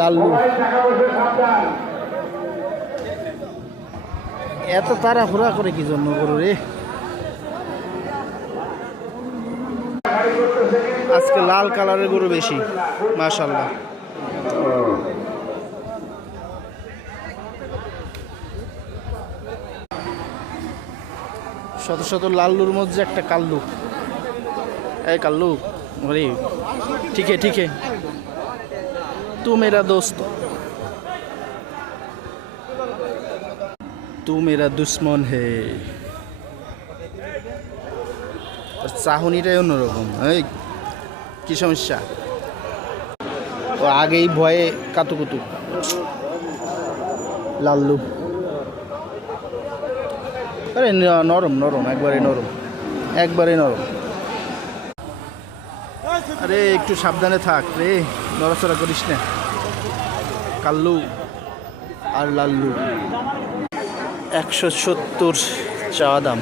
লাল্লু। এত তাড়াহুড়া করে কি জন্য গরু রে? আজকে লাল কালারের গরু বেশি, মাশাআল্লাহ। শত শত লাল্লুর মধ্যে একটা কাল্লু। এই কাল্লু, अरे ठीक है तू मेरा दोस्त, तू मेरा दुश्मन है। চাহনিটাই অন্যরকম। এই কি সমস্যা? ও আগেই ভয়ে কাতুকুতু। লাল্লু আরে নরম নরম, একবারে নরম। আরে একটু সাবধানে থাক রে, নড়াচড়া করিস না। কাল্লু আর লাল্লু 170 চাওয়া দাম।